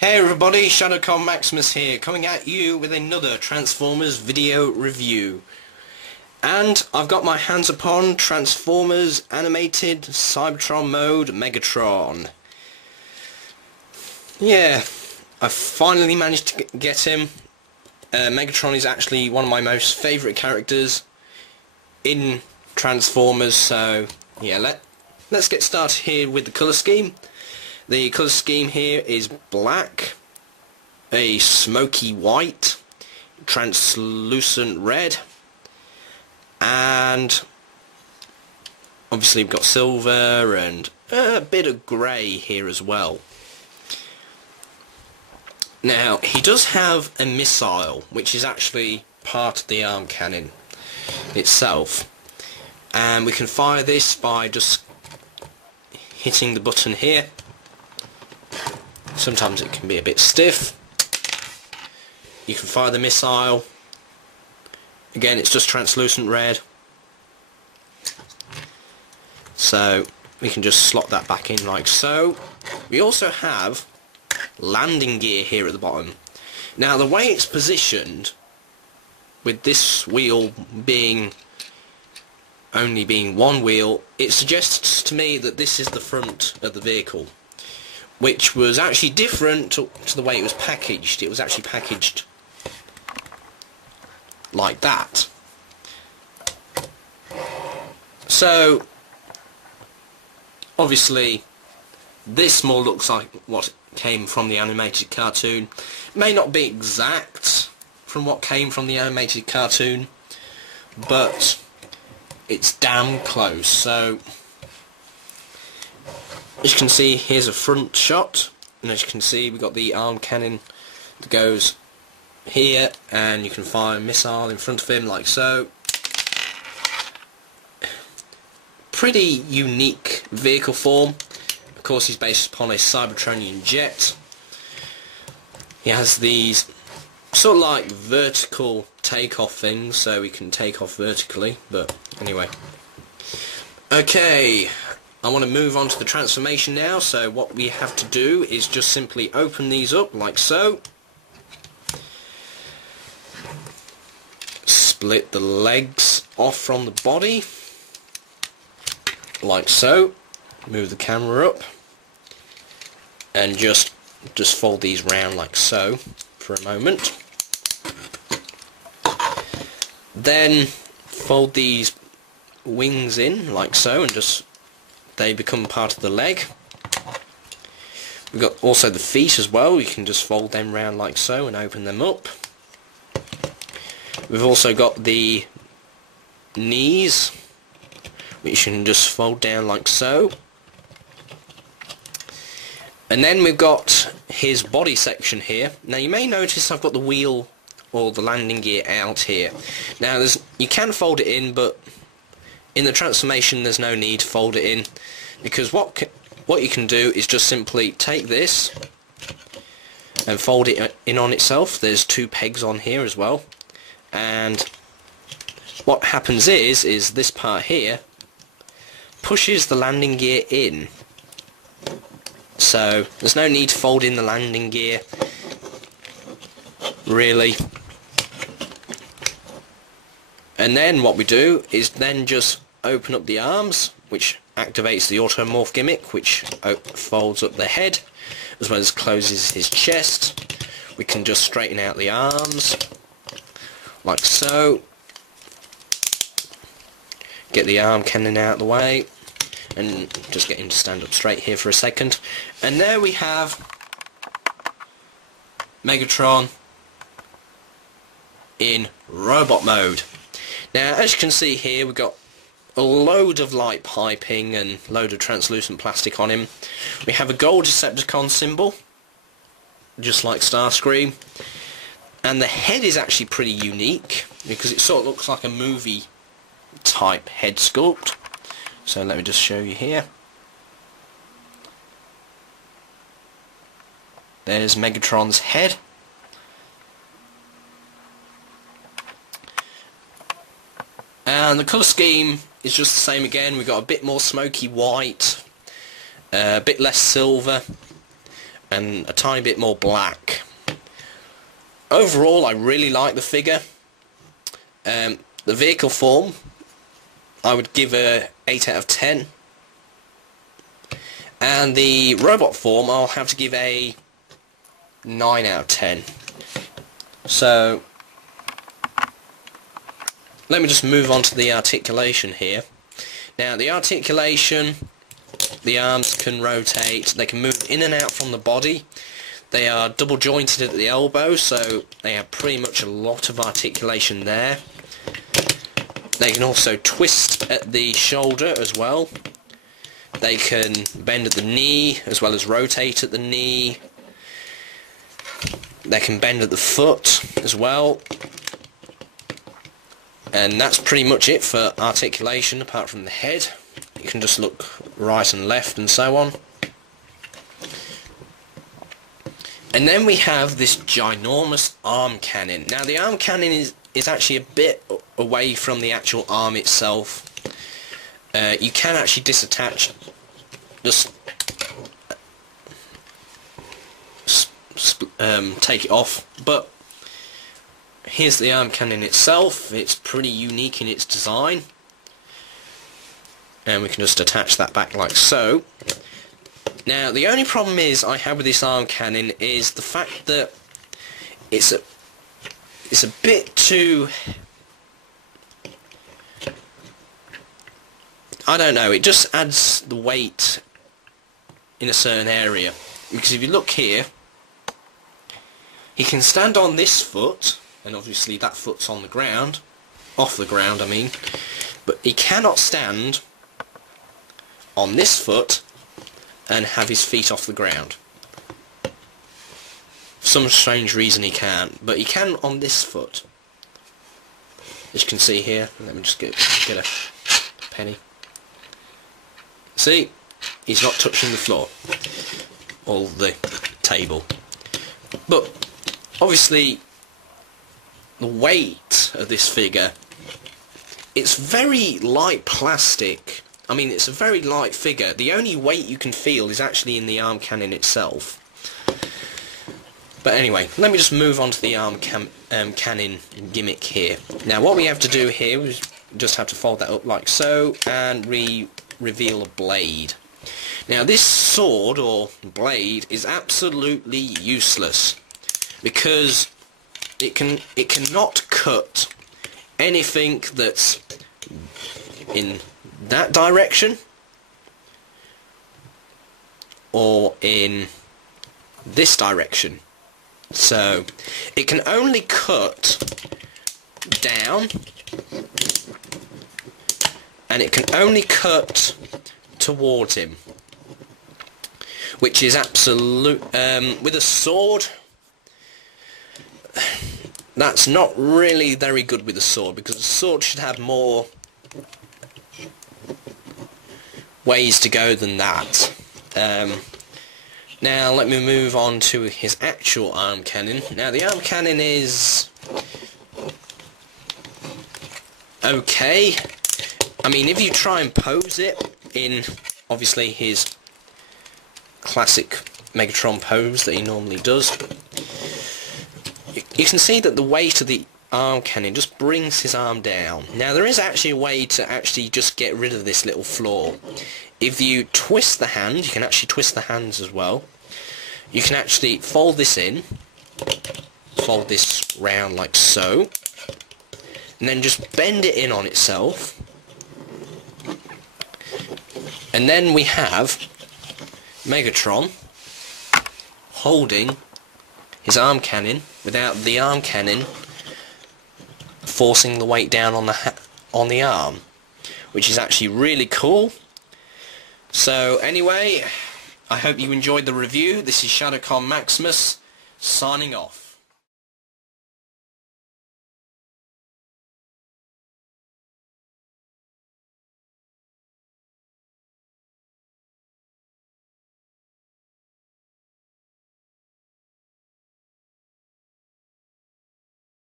Hey everybody, ShadowCon Maximus here, coming at you with another Transformers video review. And I've got my hands upon Transformers Animated Cybertron Mode Megatron. Yeah, I finally managed to get him. Megatron is actually one of my most favourite characters in Transformers, so yeah, let's get started here with the colour scheme. The colour scheme here is black, a smoky white, translucent red, and obviously we've got silver and a bit of grey here as well. Now, he does have a missile, which is actually part of the arm cannon itself, and we can fire this by just hitting the button here. Sometimes it can be a bit stiff. You can fire the missile. Again, it's just translucent red. So we can just slot that back in like so. We also have landing gear here at the bottom. Now the way it's positioned, with this wheel only being one wheel, it suggests to me that this is the front of the vehicle, which was actually different to the way it was packaged. It was actually packaged like that. So obviously this more looks like what came from the animated cartoon. It may not be exact from what came from the animated cartoon, but it's damn close. So as you can see, here's a front shot, and as you can see, we've got the arm cannon that goes here, and you can fire a missile in front of him like so. Pretty unique vehicle form. Of course, he's based upon a Cybertronian jet. He has these sort of like vertical takeoff things, so he can take off vertically, but anyway. Okay, I want to move on to the transformation now, so what we have to do is just simply open these up like so. Split the legs off from the body like so. Move the camera up and just fold these round like so for a moment. Then fold these wings in like so, and just they become part of the leg. We've got also the feet as well. You can just fold them round like so and open them up. We've also got the knees, which you can just fold down like so. And then we've got his body section here. Now you may notice I've got the wheel or the landing gear out here. Now you can fold it in, but in the transformation there's no need to fold it in, because what you can do is just simply take this and fold it in on itself. There's two pegs on here as well, and what happens is this part here pushes the landing gear in, so there's no need to fold in the landing gear really. And then what we do is then just open up the arms, which activates the automorph gimmick, which folds up the head as well as closes his chest. We can just straighten out the arms like so. Get the arm cannon out of the way and just get him to stand up straight here for a second. And there we have Megatron in robot mode. Now, as you can see here, we've got a load of light piping and load of translucent plastic on him. We have a gold Decepticon symbol, just like Starscream, and the head is actually pretty unique because it sort of looks like a movie type head sculpt. So let me just show you here. There's Megatron's head. And the colour scheme is just the same again. We've got a bit more smoky white, a bit less silver, and a tiny bit more black. Overall, I really like the figure. The vehicle form, I would give a 8 out of 10. And the robot form, I'll have to give a 9 out of 10. So, let me just move on to the articulation here. Now, the articulation, the arms can rotate, they can move in and out from the body. They are double jointed at the elbow, so they have pretty much a lot of articulation there. They can also twist at the shoulder as well. They can bend at the knee as well as rotate at the knee. They can bend at the foot as well. And that's pretty much it for articulation, apart from the head. You can just look right and left and so on. And then we have this ginormous arm cannon. Now the arm cannon is actually a bit away from the actual arm itself. You can actually disattach, just take it off, but here's the arm cannon itself. It's pretty unique in its design, and we can just attach that back like so. Now the only problem I have with this arm cannon is the fact that it's a bit too, I don't know, it just adds the weight in a certain area. Because if you look here, he can stand on this foot, and obviously that foot's on the ground, off the ground I mean, but he cannot stand on this foot and have his feet off the ground. For some strange reason he can't, but he can on this foot. As you can see here, let me just get a penny. See, he's not touching the floor or the table. But obviously the weight of this figure, it's very light plastic. I mean, it's a very light figure. The only weight you can feel is actually in the arm cannon itself. But anyway, let me just move on to the arm cannon gimmick here. Now what we have to do here is just have to fold that up like so, and reveal a blade. Now this sword or blade is absolutely useless because it cannot cut anything that's in that direction or in this direction. So it can only cut down, and it can only cut towards him, which is absolute. With a sword, that's not really very good with a sword, because a sword should have more ways to go than that. Now let me move on to his actual arm cannon. Now the arm cannon is okay. I mean, if you try and pose it in obviously his classic Megatron pose that he normally does, you can see that the weight of the arm cannon just brings his arm down. Now there is actually a way to actually just get rid of this little flaw. If you twist the hand, you can actually twist the hands as well. You can actually fold this in, fold this round like so, and then just bend it in on itself. And then we have Megatron holding his arm cannon without the arm cannon forcing the weight down on the arm, which is actually really cool. So anyway, I hope you enjoyed the review. This is Shadowcon Maximus signing off.